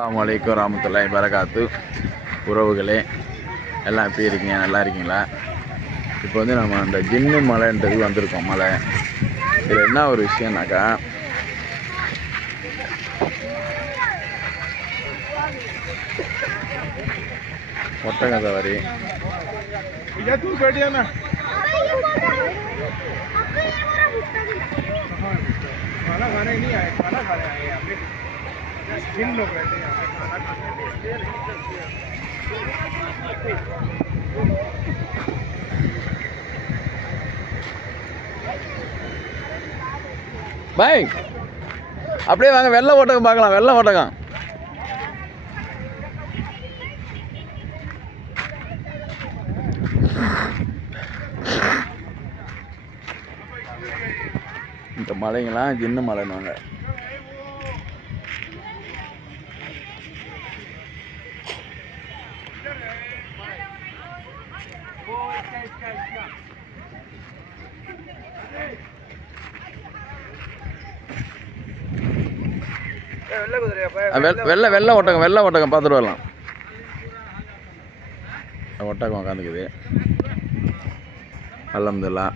அஸ்ஸலாமு அலைக்கும் வரஹ்மத்துல்லாஹி வரகாத்து. உறவுகளே எல்லாம் எப்படி இருக்கீங்க? நல்லா இருக்கீங்களா? இப்போ வந்து நம்ம அந்த ஜின்னு மலைன்றது வந்திருக்கோம். மலை இதில் என்ன ஒரு விஷயம்னாக்கா, ஒட்டக சவாரி, பாய் அப்படியே வாங்க, வெள்ளை ஒட்டகம் பார்க்கலாம். வெள்ளை ஒட்டகம் இந்த மலைங்களாம் ஜின்னு மலைன்னுவாங்க. வெள்ளை ஒட்டகம், வெள்ளை ஒட்டகம் பார்த்துட்டு வரலாம். ஒட்டகம் உட்காந்துக்குது. அல்ஹம்துலில்லாஹ்.